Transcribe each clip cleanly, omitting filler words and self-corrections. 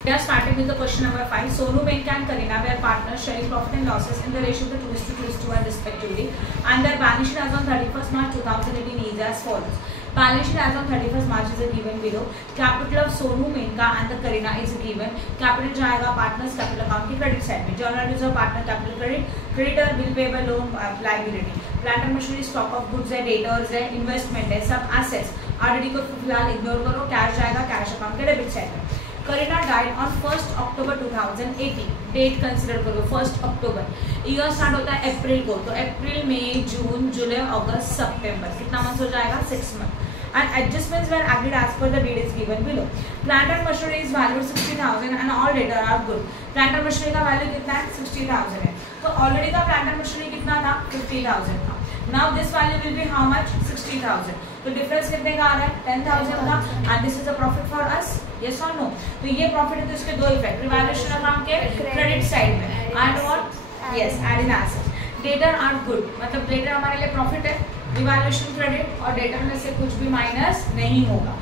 We are starting with the question number 5. Sonu, Menka and Karina were partners sharing profit and losses in the ratio of 2:1 respectively, and their balance sheet as on 31st March 2018 is as follows. Balance sheet as on 31st March is given below. Capital of Sonu, Menka and the Karina is given. Capital जाएगा partners capital account की credit side में. Journal is a partner capital credit. Creditor bill payable loan liability. Plant and machinery stock of goods है, debtors है, investment है, सब assets. RDD को फिलहाल ignore करो. Cash जाएगा cash account के debit side में. Karina died on 1st October 2018. Date consider करो 1st अक्टूबर. ईयर स्टार्ट होता है अप्रैल को, तो अप्रैल मई जून जुलाई अगस्त सितंबर, कितना मंथ हो जाएगा 6 month. And adjustments were agreed as per the date is given below. Plant and machinery is valued 60,000 and all data are good. Plant and machinery का value कितना है 60,000 है, तो ऑलरेडी का प्लांट एंड मशीनरी कितना था 50,000 था. Now this value will be how much 60,000. तो डिफरेंस कितने का आ रहा है 10,000 का. And this is a profit for us, yes और नो. तो ये प्रॉफिट है, तो इसके दो इफेक्ट, रिवैल्यूएशन अकाउंट के क्रेडिट साइड में and what is add in asset. Debtor are good, मतलब डेटर हमारे लिए प्रॉफिट है, रिवैल्यूएशन क्रेडिट और डेटर में से कुछ भी माइनस नहीं होगा.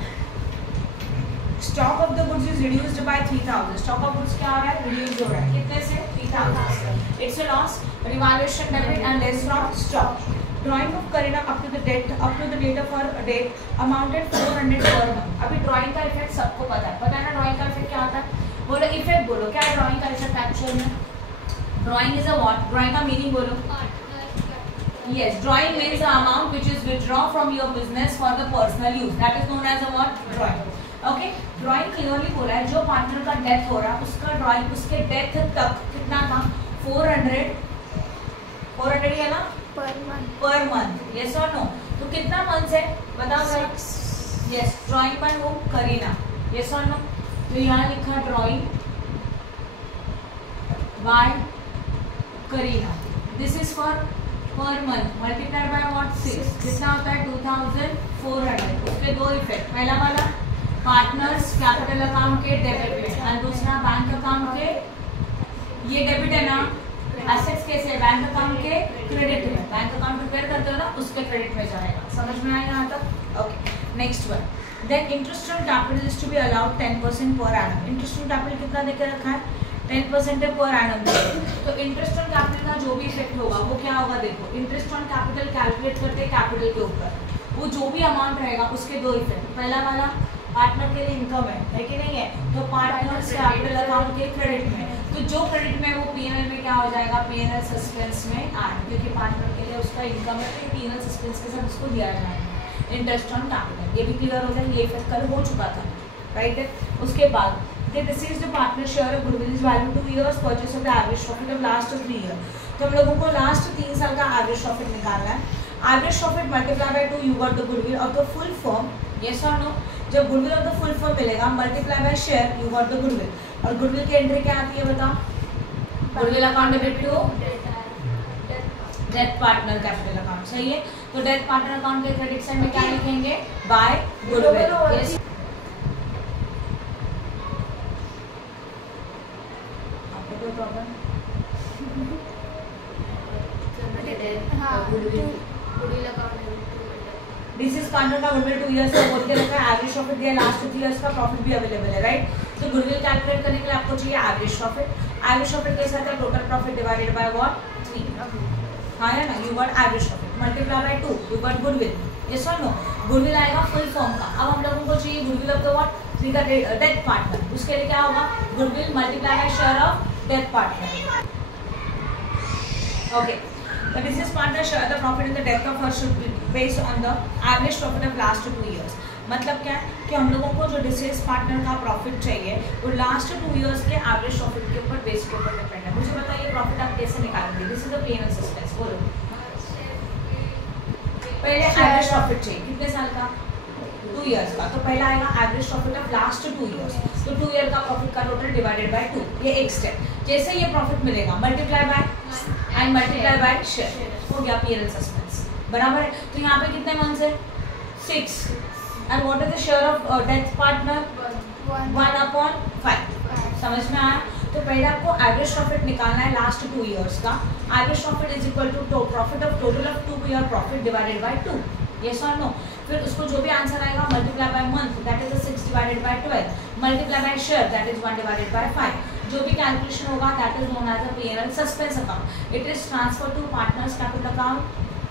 Stock of the goods is reduced by 3,000. Stock of goods क्या हो रहा है रिड्यूस हो रहा है, कितने से 3,000. It's a loss, revaluation debit and less from stock. Drawing of Kareena up to the date of her date amounted 400 per month. अभी ड्राइंग का इफेक्ट सबको पता है ना. ड्राइंग का इफेक्ट क्या होता है, बोलो इफेक्ट बोलो, क्या है ड्राइंग का इफेक्ट एक्चुअल में. Drawing is a what, drawing का मीनिंग बोलो. Yes, drawing means the amount which is withdraw from your business for the personal use. That is known as a what? Drawing. Okay? Drawing clearly बोला है, जो partner का death हो रहा है उसका ड्राइंग उसके डेथ तक कितना था 400 ही है ना पर मंथ. यस और नो. तो कितना मंथ है बताओ जरा. यस, ड्राइंग बाय वो करीना. यस और नो. तो यहाँ लिखा drawing by Kareena. This is four per month multiplied by what 6, कितना होता है 2,400. उसके दो इफेक्ट, पहला वाला पार्टनर्स कैपिटल अकाउंट के डेबिट में और दूसरा बैंक अकाउंट के, ये डेबिट है ना, एसेट्स कैसे बैंक अकाउंट के क्रेडिट में. बैंक अकाउंट प्रिपेयर करते हो ना, उसके क्रेडिट में जाएगा. समझ में आया यहाँ तक. Okay, next one. Then interest on capital is to be allowed 10% per annum. Interest on capital कितना देकर रखा है 10% है पर एनम. तो इंटरेस्ट ऑन कैपिटल का जो भी इफेक्ट होगा वो क्या होगा, देखो इंटरेस्ट ऑन कैपिटल कैलकुलेट करते हैं कैपिटल के ऊपर, वो जो भी अमाउंट रहेगा उसके दो इफेक्ट. पहला वाला पार्टनर के लिए इनकम है कि नहीं है, तो पार्टनर्स कैपिटल अकाउंट के क्रेडिट में, तो जो क्रेडिट में वो पीएनएल में क्या हो जाएगा पीएनएल सस्पेंस में ऐड, क्योंकि पार्टनर के लिए उसका इनकम है तो पीएनएल सस्पेंस के साथ उसको दिया जाएगा इंटरेस्ट ऑन कैपिटल. ये भी क्लियर हो जाए, ये इफेक्ट कल हो चुका था, राइट है. उसके बाद they received the partner share of goodwill is value 2 years purchase of the average profit of last 3 years. तो हम लोगों को लास्ट 3 साल का एवरेज प्रॉफिट निकालना है. Average profit multiply by 2 you got the goodwill of the full firm. Yes और no. जब goodwill of the full firm मिलेगा multiply by share you got the goodwill. और गुडविल की एंट्री क्या आती है बताओ, goodwill account debit to death partner capital account. सही है. तो डेथ पार्टनर अकाउंट के क्रेडिट साइड में क्या लिखेंगे by goodwill. Yes, this is partner का गुडविल 2 इयर्स का बोल के रखा है. एवरेज प्रॉफिट दिया लास्ट 3 इयर्स का, प्रॉफिट भी अवेलेबल है, राइट. तो गुडविल कैलकुलेट करने के लिए आपको चाहिए एवरेज प्रॉफिट. एवरेज प्रॉफिट कैसा था total profit divided by what 3. हाँ है ना, you got average profit multiply by 2 you got goodwill. Yes और नो. गुडविल आएगा फुल फॉर्म का. अब हम लोगों को चाहिए गुडविल ऑफ द व्हाट 3 का डेथ पार्टनर. उसके लिए क्या होगा goodwill multiply by share of death partner. Okay, the business partner share the profit in the death of her should be based on the average profit of last 2 years. मतलब क्या है कि हम लोगों को जो डिसीज पार्टनर का profit चाहिए वो लास्ट 2 इयर्स के एवरेज प्रॉफिट के ऊपर बेस के ऊपर डिपेंड है. मुझे बताइए प्रॉफिट आप कैसे निकालेंगे. This is the PNL suspense. बोलो पहले एवरेज प्रॉफिट चाहिए कितने साल का 2 इयर्स का. तो पहला आएगा average profit of last 2 years. तो 2 ईयर का प्रॉफिट का टोटल डिवाइडेड बाय 2. ये एक स्टेप. जैसे ये प्रॉफिट मिलेगा multiply bye and multiply by share, हो गया पीएनएल सस्पेंस. बराबर है. तो यहाँ पे कितने मंथ्स है 6. And what is the share of death partner 1/5. समझ में आया. तो पहले आपको एवरेज प्रॉफिट निकालना है लास्ट 2 इयर्स का. Average profit is equal to profit of total of 2 year profit divided by 2. Yes और नो. फिर उसको जो भी आंसर आएगा multiply by month, that is 6 divided by 12, multiply by share, that is 1 divided by 5. जो भी calculation होगा that is known as a P&L suspense account. It is transfer to partners capital account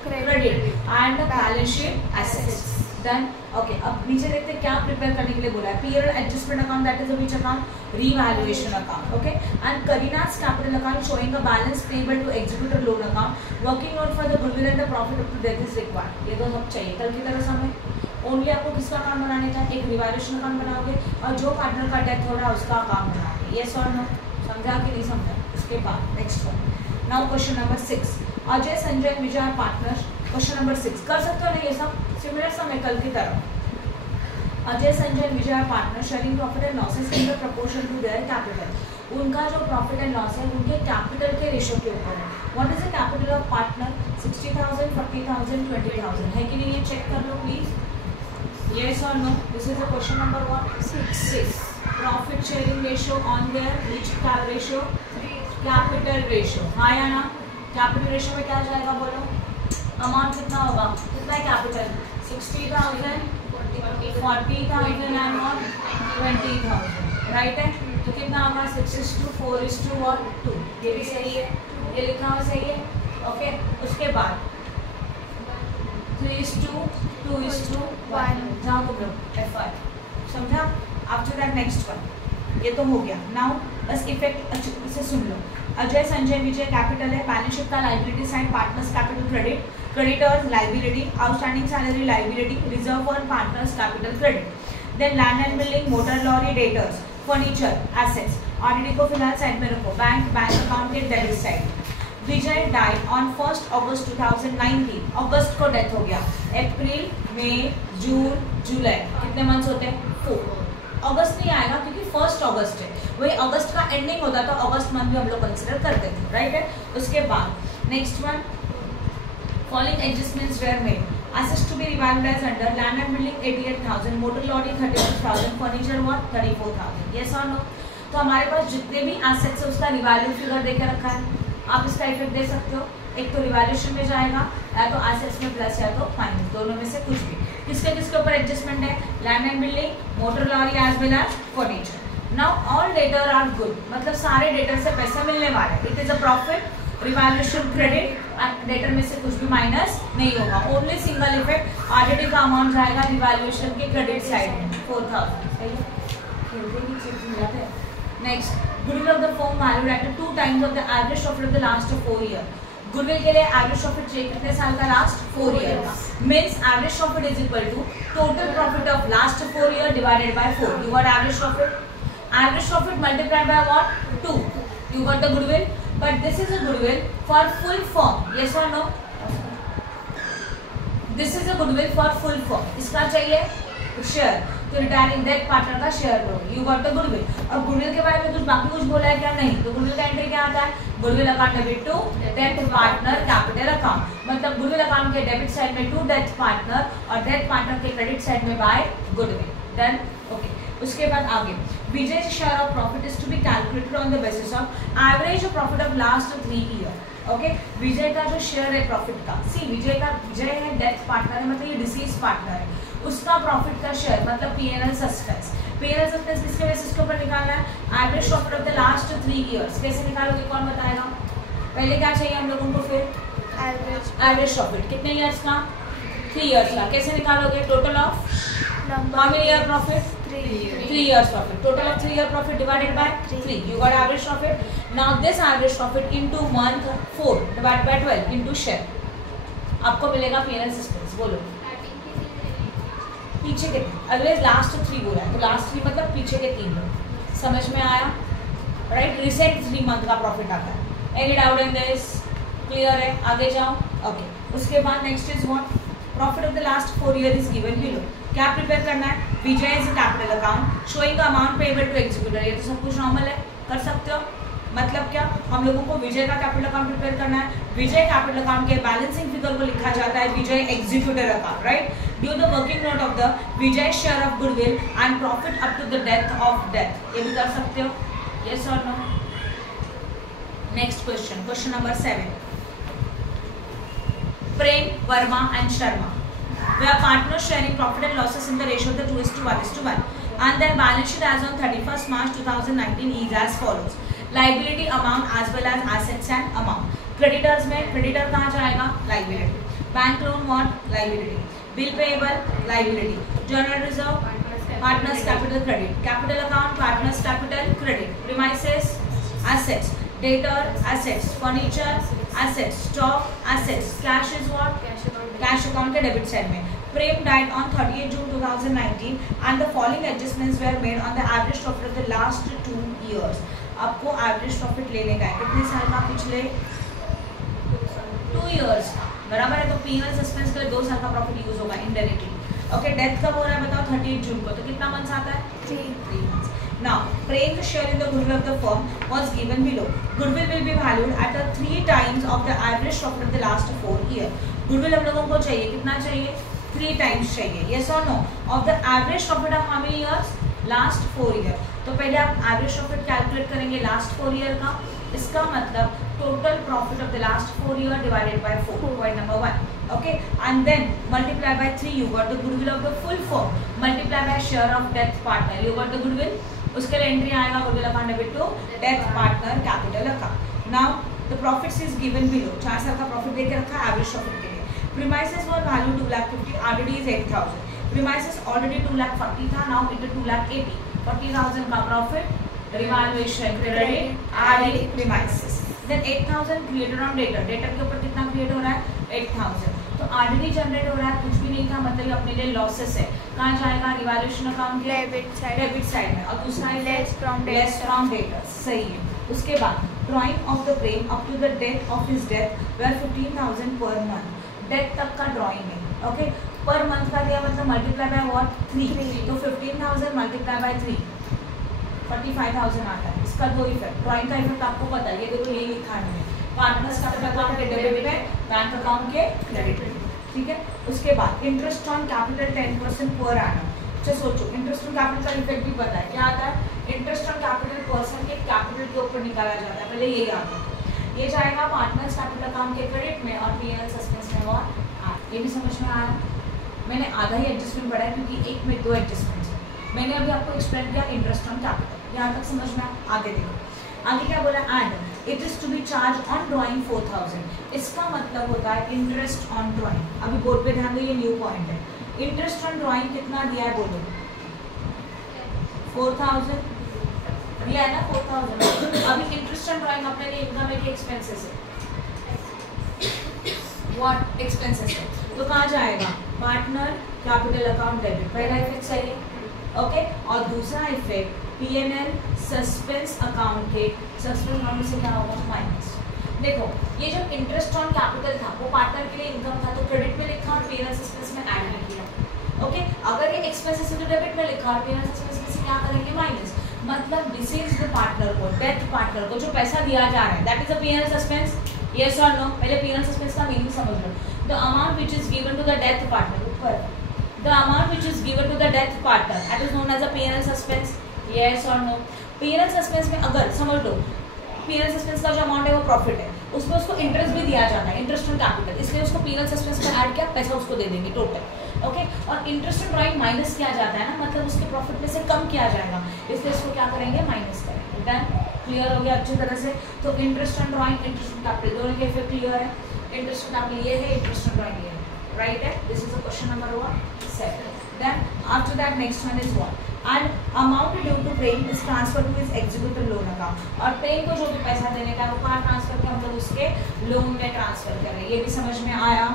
credit and balance sheet assets. Done. Okay, अब नीचे देखते हैं क्या prepare करने के लिए बोला है. P&L adjustment account, that is which account, revaluation account. Okay, and Karina's capital account showing a balance payable to executor loan account, working note for the goodwill and the profit up to death is required. ये दो सब चाहिए कल की तरह समय. Only आपको किसका अकाउंट बनाने का, एक रिवैल्यूएशन अकाउंट बनाओगे और जो पार्टनर का डेथ हो रहा है उसका अकाउंट बनाओगे. यस और नो, समझा कि नहीं समझा. उसके बाद next one. Now question number 6. Ajay Sanjay Vijay are partners. Question number 6 कर सकते हो ना ये सब सिमिलर समय कल की तरह. Ajay Sanjay Vijay are partner sharing profit and losses in the proportion to their capital. उनका जो प्रॉफिट एंड लॉस है उनके कैपिटल के रेशियो के ऊपर है. What is the capital of partner? 60,000, 40,000, 20,000 है कि नहीं, ये चेक कर लो प्लीज. यस और no. This is the question number 6. Profit sharing ratio on their which ratio? Capital ratio. हाँ या ना? कैपिटल रेशियो में क्या जाएगा बोलो. अमाउंट कितना होगा, कितना है कैपिटल? 60,000, 40,000 एंड 20,000. राइट है. तो कितना होगा? 6:4:2. ये भी सही है, ये लिखा हुआ सही है. ओके, उसके बाद 3:2:1. जाओ तुम लोग FI. समझा? After that next one. ये तो हो गया. नाउ बस इफेक्ट इसे सुन लो. अजय संजय विजय कैपिटल है. बैलेंस शीट का liability side partners capital credit, creditors liability, outstanding salary liability, reserve for partners capital credit. Then land and building, motor lorry, debtors, furniture, assets. Audit को फिलहाल साइड में रखो. बैंक अकाउंट के debit side. Vijay died on 1 August 2019. अगस्त को death हो गया. अप्रैल, मई, जून, जुलाई, कितने मंथ्स होते हैं? 4. अगस्त नहीं आएगा क्योंकि 1 अगस्त है. वही अगस्त का एंडिंग होता तो अगस्त मंथ भी हम लोग कंसिडर करते थे. राइट है. उसके बाद next one. Following adjustments were made. Assets to be revalued as under. Land and building 88,000, motor lorry 36,000, furniture what 34,000. Yes और नो. तो हमारे पास जितने भी एसेट्स है उसका रिवैल्यू फिगर देके रखा है. आप इसका इफेक्ट दे सकते हो. एक तो रिवैल्यूएशन में जाएगा या तो एसेट्स में प्लस या तो माइनस, दोनों में से कुछ भी. किसके किसके ऊपर एडजस्टमेंट है? Land and building, motor lorry as well as furniture. Now all debtor are good, मतलब सारे डेटर से पैसा मिलने वाला है. It is a profit, revaluation credit, debtor में से कुछ भी माइनस नहीं होगा. ओनली सिंगल इफेक्ट ऑडिट का अमाउंट जाएगा रिवैल्यूएशन के क्रेडिट साइड में 4,000. Next. Goodwill of the firm valued at 2 times of the average profit of the last 4 year. Goodwill के लिए एवरेज प्रॉफिट चाहिए कितने साल का? लास्ट 4 ईयर का. Means average profit is equal to total profit of last 4 year divided by 4. You got average profit. Average profit multiplied by what? 2. You got the goodwill. But this is a goodwill for full firm. Yes और no? This is a goodwill for full firm. इसका चाहिए share, तो retiring death partner का share low. You got the goodwill. अब goodwill के बारे में कुछ बाकी कुछ बोला है क्या? नहीं. तो गुडविल का एंट्री क्या आता है? Goodwill account debit to death partner capital account. मतलब गुडविल अकाउंट के डेबिट साइड में टू डेथ पार्टनर और डेथ पार्टनर के क्रेडिट साइड में बाय गुडविल. डन. ओके. उसके बाद आगे. Vijay share of profit is to be calculated on the basis of average profit of last 3 year. Okay. Vijay का जो शेयर है प्रॉफिट का, सी विजय है डेथ पार्टनर है, मतलब ये डिसीज पार्टनर है. उसका प्रॉफिट का शेयर मतलब P&L सस्पेंस. P&L सस्पेंस किसके बेसिस के ऊपर निकालना है? Average profit of the last 3 years. कैसे निकालोगे? कौन बताएगा? पहले क्या चाहिए हम लोगों को? फिर एवरेज प्रॉफिट कितने ईयर्स का? 3 ईयर्स का. कैसे निकालोगे? Total of how many year profit? 3 years profit. Total of 3 year profit divided by 3. You got average profit. Now this average profit into month 4 divided by 12 into share. आपको मिलेगा P&L suspense. बोलो पीछे के. Otherwise last 3 बोला है तो last 3 मतलब पीछे के 3 लो. समझ में आया? राइट. रिसेंट 3 मंथ का प्रॉफिट आता है. Any doubt in this? Clear है? आगे जाओ. ओके. उसके बाद next is what? Profit of the last 4 year is given below. क्या प्रिपेयर करना है? Vijay is capital account showing amount payable to executor. ये तो सब कुछ नॉर्मल है, कर सकते हो. मतलब क्या? हम लोगों को विजय का कैपिटल अकाउंट प्रिपेयर करना है. विजय कैपिटल अकाउंट के बैलेंसिंग फिगर को लिखा जाता है Vijay executor account. Right. Due the working note of the Vijay share of goodwill and profit up to the death of death. ये भी कर सकते हो. यस और no? Next question. Question number 7. Prem Verma and Sharma. where partners sharing profit and losses in the ratio of the 2:1:1. And their balance sheet as on 31st March 2019 is as follows. Liability amount as well as assets and amount. Creditors में creditor कहाँ जाएगा? Liability. Bank loan what? Liability. Bill payable? Liability. General reserve? Partners capital credit. Capital account? Partners capital credit. Premises? Assets. Debtor? Assets. Furniture? Assets. Stock? Assets. Cash is what? Cash account के debit side में. Prem died on 30th June 2019 and the following adjustments were made on the average profit of the last 2 years. आपको average profit लेने का है कितने साल का? पिछले 2 years का, बराबर है। तो P&L सस्पेंस के लिए 2 साल का प्रॉफिट यूज होगा इनडायरेक्टली। ओके, डेथ कब हो रहा है बताओ? 30 जून को। तो कितना मंथ्स आता है? 3 months. Now, Prem's share in the goodwill of the firm was given below. Goodwill will be valued at 3 times of the average profit of the last 4 years. Goodwill हम लोगों को चाहिए कितना चाहिए? 3 times चाहिए। Yes or no? Of the average profit of how many years? Last 4 years. तो पहले आप एवरेज प्रॉफिट कैलकुलेट करेंगे लास्ट 4 ईयर का। इसका मतलब total profit of the last 4 year divided by 4, point number 1। Okay, and then multiply by 3 you got the goodwill of the full firm, multiply by share of death partner, you got the goodwill. उसके लिए entry आएगा goodwill account debit to death partner capital account. Now the profits is given below. 4 साल का profit देके रखा है average profit के लिए। Premises were value 2,50,000, RDD is 8,000। Premises already 2,40,000 था, नाउ इट इज 2,80,000। 40,000 का profit revaluation credit RD premises. Then 8,000 created on debtor. Debtor के ऊपर कितना क्रिएट हो रहा है? 8,000। तो आरडी जनरेट हो रहा है, कुछ भी नहीं था, मतलब अपने लिए लॉसेस है। कहाँ जाएगा? रिवैल्यूएशन अकाउंट के डेबिट साइड में। और दूसरा लेस फ्रॉम डेटर। सही है। उसके बाद drawing of the Prem up to the date of his death were 15,000 per month. Death तक का ड्राइंग है। ओके, पर मंथ का दिया मतलब मल्टीप्लाई बाय व्हाट? 3। तो 15,000 मल्टीप्लाई बाय 3 45,000 आता है। इसका 2 इफेक्ट। ड्राइंग का इफेक्ट आपको पता है, ये देखो यही लिखा है पार्टनर्स कैपिटल अकाउंट के डेबिट पे, बैंक अकाउंट के क्रेडिट पे। ठीक है, उसके बाद interest on capital 10% per annum. अच्छा सोचो, इंटरेस्ट ऑन कैपिटल का इफेक्ट भी पता है क्या आता है? इंटरेस्ट ऑन कैपिटल पर्सन के कैपिटल के ऊपर निकाला जाता है, पहले यही आता है। ये जाएगा पार्टनर्स कैपिटल अकाउंट के क्रेडिट में और P&L सस्पेंस में और ये भी समझ में आया? मैंने आधा ही एडजस्टमेंट पढ़ा है क्योंकि एक में 2 एडजस्टमेंट्स है। मैंने अभी आपको एक्सप्लेन किया इंटरेस्ट ऑन कैपिटल, यहाँ तक समझ में आगे देखो। आगे क्या बोला? And it is to be charge on drawing 4,000। इसका मतलब होता है इंटरेस्ट ऑन ड्राइंग। अभी बोर्ड पे ध्यान दो, ये न्यू पॉइंट है। इंटरेस्ट ऑन ड्राइंग कितना दिया है बोलो? 4,000 दिया है ना? 4,000। अभी इंटरेस्ट ऑन ड्राइंग अपने लिए इनकम है कि एक्सपेंसेस है? व्हाट एक्सपेंसेस है? तो कहाँ जाएगा? पार्टनर कैपिटल अकाउंट डेबिट, पहला इफेक्ट सही है। ओके, और दूसरा इफेक्ट P&L सस्पेंस अकाउंट के सस्पेंस अकाउंट से क्या होगा? माइनस। देखो, ये जो इंटरेस्ट ऑन कैपिटल था वो पार्टनर के लिए इनकम था, तो क्रेडिट में लिखा और P&L सस्पेंस में ऐड नहीं किया। ओके, अगर ये एक्सपेंसेस है तो डेबिट में लिखा और P&L सस्पेंस में से क्या करेंगे? माइनस। मतलब डिसीज पार्टनर को, डेथ पार्टनर को जो पैसा दिया जा रहा है that is a P&L suspense. Yes और नो? पहले P&L सस्पेंस का मीनिंग समझ लो। The amount which is given to the death partner, ऊपर the amount which is given to the death partner that is known as a P&L suspense. Yes और no? P&L suspense में अगर समझ लो P&L suspense का जो amount है वो profit है, उसमें उसको इंटरेस्ट भी दिया जाता है, इंटरेस्ट ऑन कैपिटल, इसलिए उसको P&L सस्पेंस में ऐड किया, पैसा उसको दे देंगे टोटल। ओके, और इंटरेस्ट ऑन ड्राइंग माइनस किया जाता है ना, मतलब उसके प्रॉफिट में से कम किया जाएगा, इसलिए इसको क्या करेंगे? माइनस करेंगे। देन क्लियर हो गया अच्छी तरह से? तो interest on drawing, interest on capital दोनों के इफेक्ट क्लियर है। इंटरेस्ट ऑन कैपिटल ये है, इंटरेस्ट ऑन ड्राइंग ये है, राइट है? This is the question number 7। Then after that next one is what? And amount due to Prem is transfer to his executive loan account. और प्रेम को जो भी पैसा देने का है वो कहाँ ट्रांसफर किया? हम लोग उसके लोन में ट्रांसफर कर रहे हैं। ये भी समझ में आया?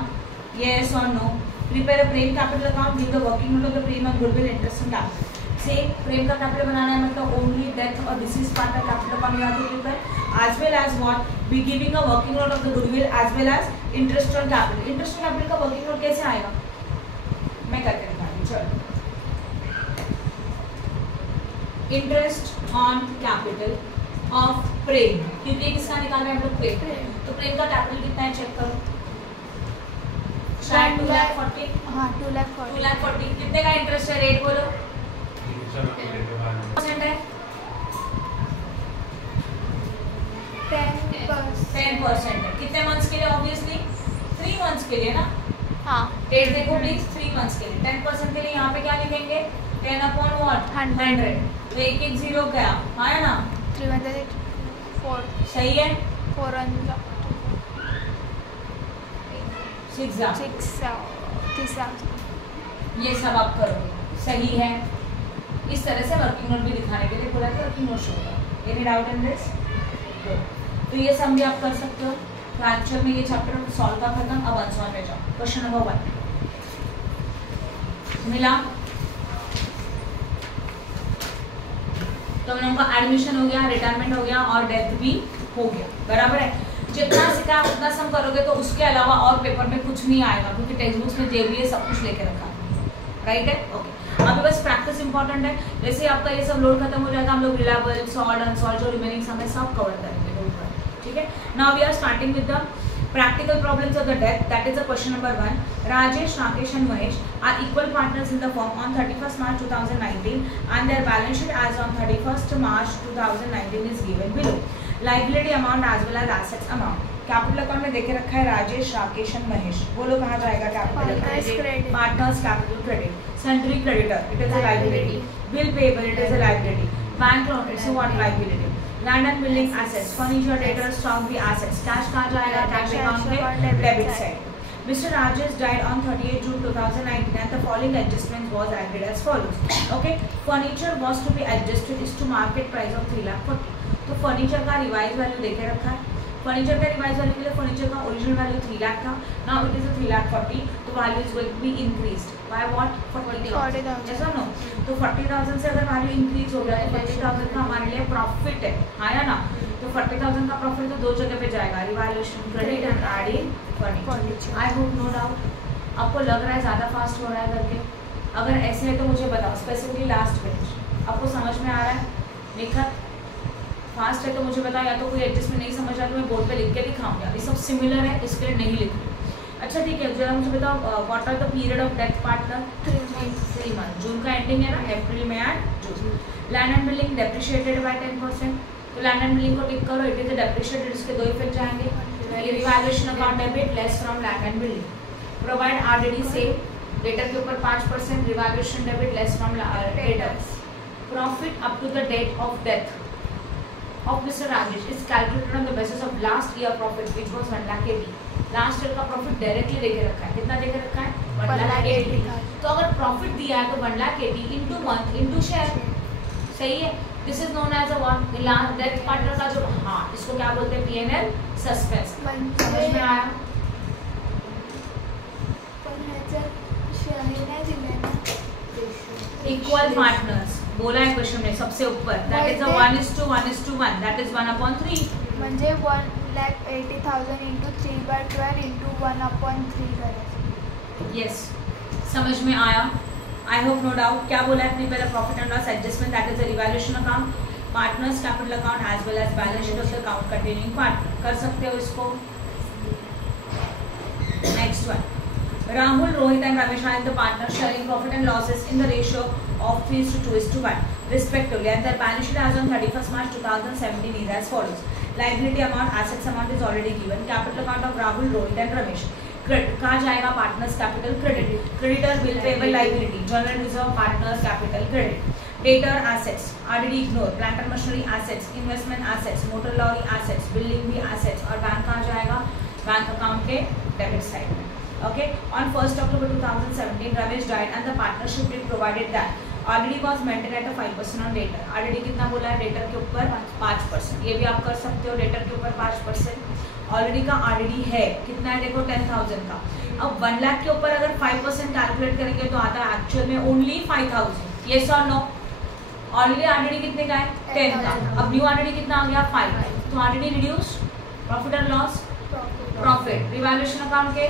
यस और no? Prepare a Prem capital account, give the working note of the Prem and goodwill, interest on capital. Same Prem का कैपिटल बनाना है मतलब ओनली डेथ और डिसीज पार्ट का capital account you have to prepare as well as what? Be giving a working note of the goodwill as well as interest on capital. Interest on capital का working note कैसे आएगा? मैं करके दिखाऊंगी, चलो। Interest on capital of प्रेम, क्योंकि किसका निकाल रहे हैं हम लोग? प्रेम। तो प्रेम का कैपिटल कितना है चेक करो। शायद 2,40,000। हाँ, 2,40,000। कितने का इंटरेस्ट है? रेट बोलो। 10% है। 10% है। कितने मंथ्स के लिए? ऑब्वियसली 3 मंथ्स के लिए ना। हाँ डेट देखो प्लीज 3 मंथ्स के लिए 10% के लिए यहाँ पे क्या लिखेंगे 10 अपॉन व्हाट 100 तो एक एक जीरो गया हाँ है ना 304 सही है 4 6 6,000 ये सब आप करोगे सही है। इस तरह से वर्किंग नोट भी दिखाने के लिए बोला था वर्किंग नोट शो होगा। Any doubt in this? तो ये सब भी आप कर सकते हो। तो एक्चुअल में ये चैप्टर सॉल्व का खत्म। अब आंसर में जाओ। क्वेश्चन नंबर 1 मिला तो हम लोगों का एडमिशन हो गया, रिटायरमेंट हो गया और डेथ भी हो गया। बराबर है। जितना सीखा उतना सम करोगे तो उसके अलावा और पेपर में कुछ नहीं आएगा क्योंकि टेक्स्ट बुक्स में जो भी है सब कुछ लेके रखा है। राइट है ओके। अभी बस प्रैक्टिस इंपॉर्टेंट है। जैसे आपका ये सब लोड खत्म हो जाएगा हम लोग रिलायबल सॉल्व अनसॉल्व जो रिमेनिंग सम है सब कवर करेंगे। ठीक है। Now we are starting with the practical problems of the death. That is the question number 1. Rajesh, Rakesh and Mahesh are equal partners in the firm on 31st March 2019 and their balance sheet as on 31st March 2019 is given below. Liability amount as well as assets amount. Capital account में देखे रखा है Rajesh Rakesh and Mahesh. बोलो कहाँ जाएगा capital account? Partners capital credit, sundry creditor it is a liability, bill payable it is a liability, bank loan it's a what liability, land and building assets, furniture debtor stock भी assets. Cash कहाँ जाएगा? Cash account में debit side. Mr. Rajesh died on 38 June 2019 and the following adjustment was added as follows. Okay, furniture was to be adjusted is to market price of 3,40,000. तो furniture का revise value देके रखा है। Furniture का revise value के लिए furniture का original value 3 lakh था, नाउ इट इज 3,40,000 तो value is going to be increased by what 40,000। ऐसा नो तो 40,000 से अगर वैल्यू इंक्रीज हो गया तो 40,000 का हमारे लिए प्रॉफिट है आया ना। तो 40,000 का प्रॉफिट तो दो जगह पे जाएगा, revaluation credit and adding furniture. I hope no doubt आपको लग रहा है ज़्यादा फास्ट हो रहा है करके। अगर ऐसे है तो मुझे बताओ स्पेसिफिकली लास्ट पेज आपको समझ में आ रहा है? लिखा फास्ट है तो मुझे बताओ, या तो कोई एडजस्टमेंट नहीं समझ आ तो मैं बोर्ड पे लिख के दिखाऊंगा। ये सब सिमिलर है इसके लिए नहीं लिख रही। अच्छा ठीक है जरा मुझे बताओ what are the period of death partner? 3 month. June का एंडिंग है ना, अप्रैल में end June. Land and building depreciated by 10%। तो लैंड एंड बिल्डिंग को टिक करो, इट इज डेप्रिशिएटेड, इसके दो इफेक्ट जाएंगे। Revaluation account debit less from land and building. Provide RDD same, debtor के ऊपर 5%, revaluation debit less from debtors. Profit up to the date of death of Mr. Rajesh is calculated on the basis of last year profit which was 1 lakh 80. Last year का profit directly देके रखा है। कितना देके रखा है? 1 लाख 80। तो अगर प्रॉफिट दिया है तो 1 lakh 80 into month into share. सही है। This is known as a what last death partner का जो हाँ इसको क्या बोलते हैं? PNL suspense. समझ में आया? इक्वल पार्टनर्स बोला है क्वेश्चन में सबसे ऊपर। That is a 1:1:1 that is 1/3 म्हणजे 1,80,000 इंटू 3/12 इंटू 1/3 करायचं। यस समझ में आया? I hope no doubt. क्या बोला है अपनी पहले? Profit and loss adjustment that is a revaluation account, partners capital account as well as balance sheet of the account containing partner. कर सकते हो इसको। Next one Rahul, Rohit and Ramesh are the partners sharing profit and losses in the ratio of 3:2:1 respectively and their balance sheet as on 31st March 2017 is as follows. Liability amount, assets amount is already given. Capital account of Rahul, Rohit and Ramesh. Credit कहाँ जाएगा? Partners capital credit. Creditor bill payable liability. General reserve partners capital credit. Debtor assets. RDD ignore. Plant and machinery assets. Investment assets. Motor lorry assets. Building भी assets. और bank कहाँ जाएगा? Bank account के debit side में. Okay, on 1st October 2017, Ramesh died and the partnership did provided that RDD was maintained at a 5% on debtor. RDD कितना बोला है? Debtor के ऊपर 5%। ये भी आप कर सकते हो डेटर के ऊपर 5%। ऑलरेडी का RDD है कितना है? देखो 10,000 का। अब 1 लाख के ऊपर अगर 5% कैलकुलेट करेंगे तो आता है एक्चुअल में ओनली 5,000। येस और नो? ऑलरेडी RDD कितने का है? 10 का। अब न्यू RDD कितना आ गया? 5। तो RDD reduce, profit and loss profit, revaluation account के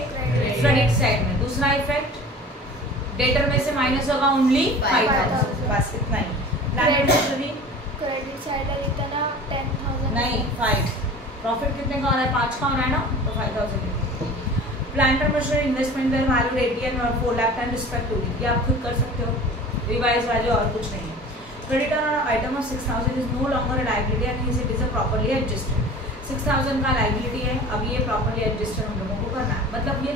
क्रेडिट साइड में। दूसरा इफेक्ट डेटर में से माइनस होगा ओनली 5,000। बस इतना ही। क्रेडिट साइड है कितना? 10,000 नहीं 5। प्रॉफिट कितने का हो रहा है? 5 का हो रहा है ना, तो 5,000। Plant and machinery investment were valued 80 and 4 lakh time respectively. ये आप खुद कर सकते हो। रिवाइज वैल्यू और कुछ नहीं है। Creditor on item of 6,000 is no longer a liability and it is properly adjusted. 6,000 का लायबिलिटी है, अब ये प्रॉपर्ली एडजस्टेड हम लोगों को करना है। मतलब ये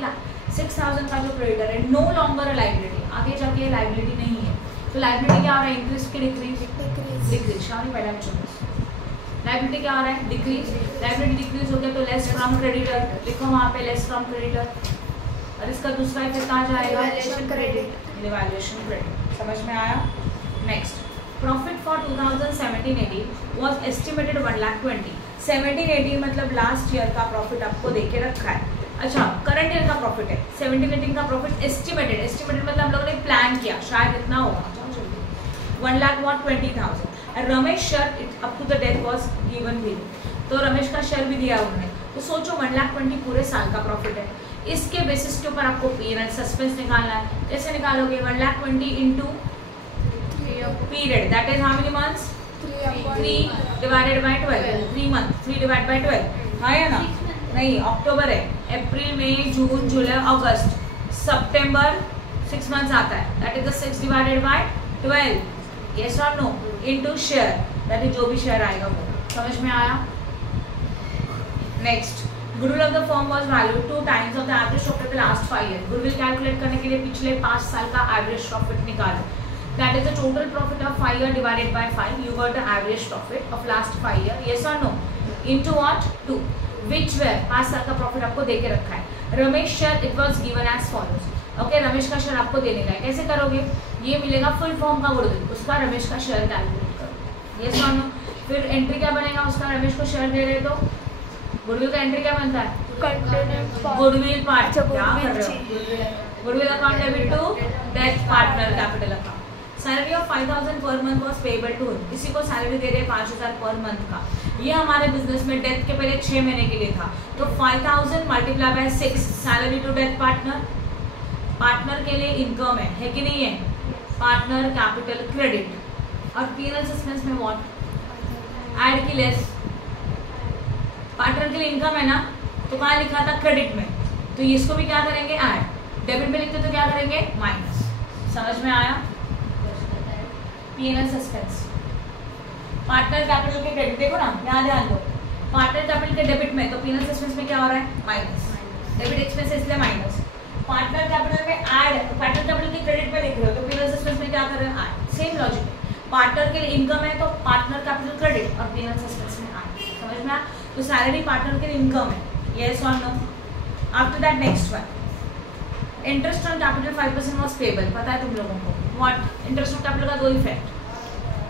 6000 का जो क्रेडिटर है नो लॉन्गर लाइबिलिटी, आगे जाके लाइबिलिटी नहीं है, तो लाइबिलिटी क्या हो रहा है, इंक्रीज की डिक्रीज, डिक्रीज। शामी पहला क्वेश्चन लाइबिलिटी क्या हो रहा है, डिक्रीज, लाइबिलिटी डिक्रीज हो गया तो लेस फ्रॉम क्रेडिटर, लिखो वहाँ पे लेस फ्रॉम क्रेडिटर, और इसका दूसरा इफेक्ट कहाँ जाएगा, इवैल्यूएशन क्रेडिट। समझ में आया। Next, profit for 2017-18 was estimated 1,20,000। 17-18 मतलब लास्ट ईयर का प्रॉफिट आपको दे के रखा है। अच्छा, करंट ईयर का प्रॉफिट है, 17-18 का प्रॉफिट एस्टिमेटेड, एस्टिमेटेड मतलब हम लोगों ने प्लान किया शायद इतना होगा, 1,20,000। Ramesh share up to the death was given भी, तो रमेश का शेयर भी दिया उन्होंने, तो सोचो 1,20,000 पूरे साल का प्रॉफिट है। इसके बेसिस के ऊपर आपको पीरियड सस्पेंस निकालना है। कैसे निकालोगे, 1,20,000 into period, that is how many months, 3 divided by 12, 3 month, 3 divide by 12 हाँ या ना, नहीं अक्टूबर है, अप्रैल मई जून जुलाई अगस्त सितंबर 6 मंथ्स आता है, that is the 6 divided by 12, yes और no, into share, that is जो भी शेयर आएगा वो। समझ में आया। Next, goodwill of the firm was valued 2 times of the average profit last 5 year. Goodwill calculate करने के लिए पिछले 5 साल का एवरेज प्रॉफिट निकालो, that is the total profit of 5 year divided by 5, you got the average profit of last 5 year, yes और no, into what 2, which were 5 साल का प्रॉफिट आपको दे के रखा है। Ramesh share it was given as follows, okay, Ramesh का share आपको देने का है, कैसे करोगे, ये मिलेगा फुल फॉर्म का गुडविल, उसका रमेश का शेयर कैलकुलेट करो, यस और नो। फिर एंट्री क्या बनेगा, उसका रमेश को शेयर दे रहे तो गुडविल का एंट्री क्या बनता है, गुडविल पार्ट, क्या कर रहे हो, goodwill account debit to death partner capital account. Salary of 5,000 per month was payable to, इसी को सैलरी दे रहे 5,000 पर मंथ का। ये हमारे बिजनेस में डेथ के पहले 6 महीने के लिए था, तो 5,000 multiply by 6 salary to death partner, partner के लिए इनकम है कि नहीं है, पार्टनर कैपिटल क्रेडिट, और पीएनएल सस्पेंस में व्हाट ऐड की लेस, पार्टनर के लिए इनकम है ना, तो कहाँ लिखा था क्रेडिट में, तो इसको भी क्या करेंगे ऐड, डेबिट में लिखते तो क्या करेंगे माइनस। समझ में आया। पीएनएल सस्पेंस, पार्टनर कैपिटल के क्रेडिट, देखो ना यहाँ ध्यान दो, पार्टनर कैपिटल के डेबिट में, तो पीएनएल सस्पेंस में क्या हो रहा है माइनस, डेबिट एक्सपेंस इसलिए माइनस, पार्टनर कैपिटल में ऐड, पार्टनर कैपिटल के क्रेडिट में लिख रहे हो तो पीएनएल सस्पेंस में क्या कर रहे हैं ऐड, सेम लॉजिक है, पार्टनर के लिए इनकम है तो पार्टनर कैपिटल क्रेडिट और पीएनएल सस्पेंस में ऐड। समझ में आया। तो सैलरी पार्टनर के लिए इनकम है, यस और no. After that next one, interest on capital 5% was payable, पता है तुम लोगों को, व्हाट इंटरेस्ट ऑन कैपिटल का 2 effect,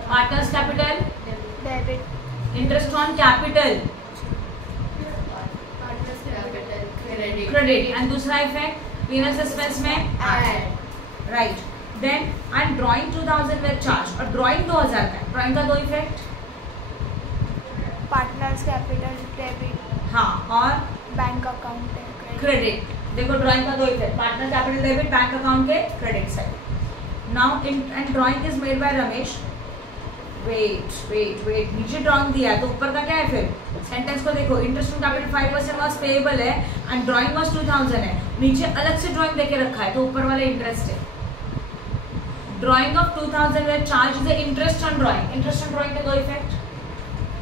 partners capital debit, interest on capital credit, and दूसरा इफेक्ट पीएनएल सस्पेंस में add, right. Then and drawing 2000 were charge, और drawing 2000 का, ड्राइंग का 2 इफेक्ट, पार्टनर्स कैपिटल डेबिट, हाँ, और बैंक अकाउंट क्रेडिट। देखो drawing का 2 effect, partner capital debit, bank account के credit side. Now and drawing is made by Ramesh, wait नीचे drawing दिया है तो ऊपर का क्या है, फिर सेंटेंस को देखो, interest on capital 5% was payable है एंड ड्राइंग वाज 2000 है, नीचे अलग से ड्राइंग देके रखा है तो ऊपर वाला इंटरेस्ट है। Drawing of 2000 were charge is interest on drawing, interest on drawing के 2 effect,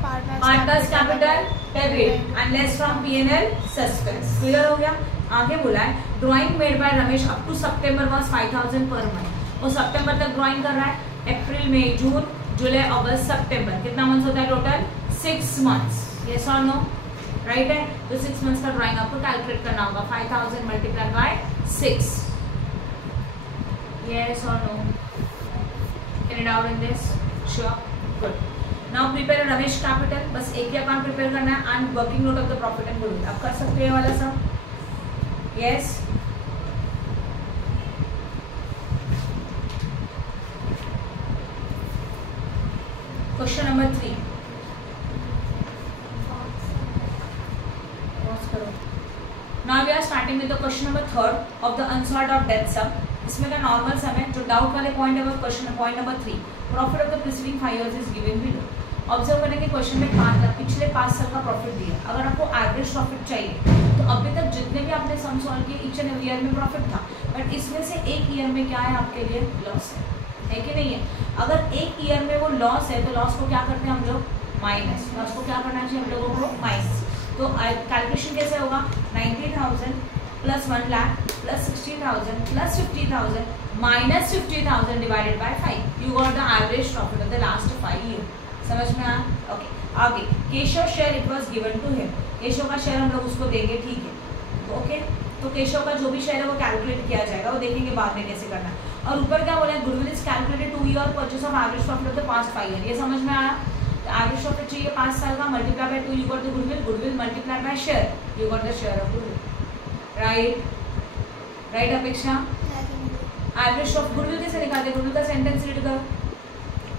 partners capital debit and less from PNL suspense. Clear हो गया। आगे बोला है drawing made by Ramesh up to September was 5,000 per month, वो सितंबर तक drawing कर रहा है, अप्रैल मई जून जुलाई अगस्त सितंबर, कितना मंथ्स होता है टोटल 6 मंथ्स, यस और नो, राइट है। तो 6 मंथ्स का ड्राइंग आपको कैलकुलेट करना होगा, 5,000 multiply by 6, yes or no, any doubt in this, sure, good. Now prepare a Ramesh capital, बस एक ही अकाउंट प्रिपेयर करना है and working note of the profit and goodwill, आप कर सकते हो ये वाला सब, yes। Question number 3, now we are starting with the question number 3 of the unsolved of death sum। इसमें का नॉर्मल सम है, जो डाउट वाले पॉइंट है वो question point number 3, profit of the preceding 5 years is given below. Observe करेंगे question में 5 लाख पिछले 5 साल का प्रॉफिट दिया, अगर आपको एवरेज प्रॉफिट चाहिए तो अभी तक जितने भी आपने सम सॉल्व किए ईच एंड एवरी ईयर में प्रॉफिट था, बट इसमें से एक ईयर में क्या है आपके लिए लॉस है कि नहीं है। अगर एक ईयर में वो लॉस है तो लॉस को क्या करते हैं हम लोग माइनस, लॉस को क्या करना चाहिए हम लोगों को माइनस। तो कैलकुलेशन कैसे होगा, 90,000 plus 1 lakh plus 60,000 plus 50,000 minus 50,000 divided by 5. You got the average profit of the last 5 year. समझ में आया? ओके. आगे Keshav share it was given to him. Keshav का शेयर हम लोग उसको देंगे, ठीक है. ओके. तो केशव का जो भी शेयर है वो कैलकुलेट किया जाएगा, वो देखेंगे बाद में कैसे करना है. और ऊपर क्या बोला है, goodwill is calculated two year purchase of average profit of the past 5 year. ये समझ में आया? तो एवरेज प्रॉफिट चाहिए 5 साल का, multiply by 2 you got the goodwill, goodwill multiply by share you got the share of goodwill. Right right अपेक्षा. Average of goodwill कैसे निकालते हैं? गुडविल का सेंटेंस रीड करो.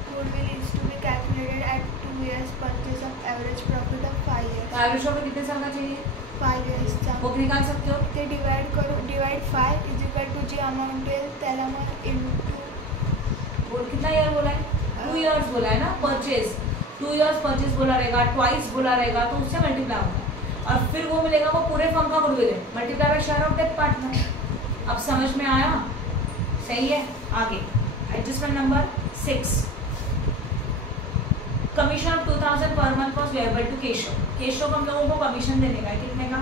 Goodwill is to be calculated at 2 years purchase of average profit of 5 years. Average profit कितने साल का चाहिए? 5 years चा. वो निकाल सकते हो. ते डिवाइड करू, डिवाइड 5 इज इक्वल टू जी अमाउंट आहे त्याला मग इनटू बोल कितना ईयर बोला है? 2 इयर्स बोला है ना. परचेज 2 इयर्स परचेज बोला रहेगा, ट्वाइस बोला रहेगा, तो उससे मल्टीप्लाई होगा और फिर वो मिलेगा, वो पूरे फर्म का गुडविल है. Multiply by share of that partner. अब समझ में आया? सही है. आगे adjustment number 6. Commission of 2000 per month was payable to Keshav. Keshav हम लोगों को कमीशन देने का है, कितने का?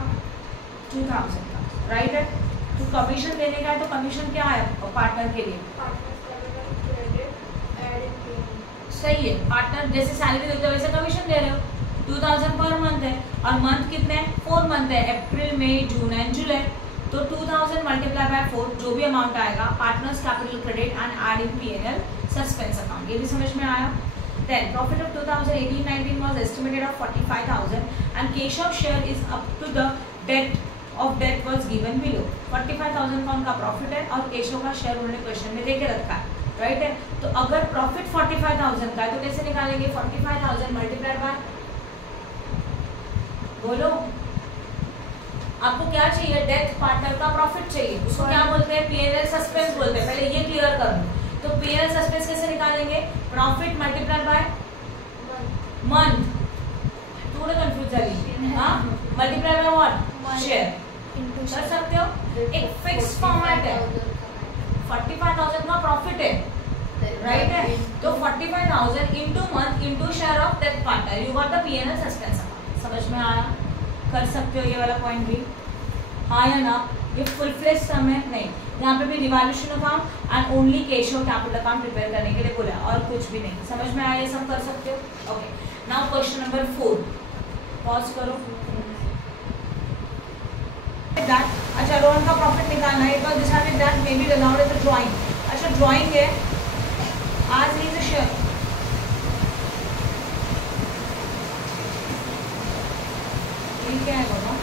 2000 का. राइट है. तो कमीशन देने का है, तो कमीशन क्या है पार्टनर के लिए? सही है. पार्टनर जैसे सैलरी देते हो वैसे कमीशन दे रहे हो. 2000 पर मंथ है और मंथ कितने हैं? 4 मंथ है, अप्रैल मई जून एंड जुलाई. तो 2000 मल्टीप्लाई बाय 4 जो भी अमाउंट आएगा, partners capital credit and add in PNL suspense account. ये भी समझ में आया? Then profit of 2018-19 was estimated of 45,000 and Keshav share is up to the debt was given below. 45,000 का उनका प्रॉफिट है और केशव का शेयर उन्होंने क्वेश्चन में देके रखा है. राइट है. तो अगर प्रॉफिट 45,000 का है तो कैसे निकालेंगे? 45,000 मल्टीप्लाइड बाय, बोलो आपको क्या चाहिए? डेथ पार्टनर का प्रॉफिट चाहिए. उसको क्या बोलते हैं? पीएनएल सस्पेंस बोलते हैं. पहले ये क्लियर कर लो. तो पीएनएल सस्पेंस कैसे निकालेंगे? Profit multiply by month. थोड़ा कंफ्यूज झाली. हाँ, मल्टीप्लाई बाय व्हाट? शेयर. कर सकते हो. एक फिक्स फॉर्मेट है. 45,000 का प्रॉफिट है, राइट है. तो 45,000 into month into share of that partner you got the PNL suspense account. समझ में आया? कर सकते हो ये वाला पॉइंट भी. हाँ या ना? ये फुल फ्लेज सम है नहीं. यहाँ पे भी revaluation account and only Keshav capital account prepare करने के लिए बोला और कुछ भी नहीं. समझ में आया? ये सब कर सकते हो. Okay. Now question number 4. Pause करो. अच्छा, रोहन का प्रॉफिट निकालना है. It was decided that may be allowed as a drawing. अच्छा, ड्राइंग है आज ही इज शेयर. ये क्या है बाबा?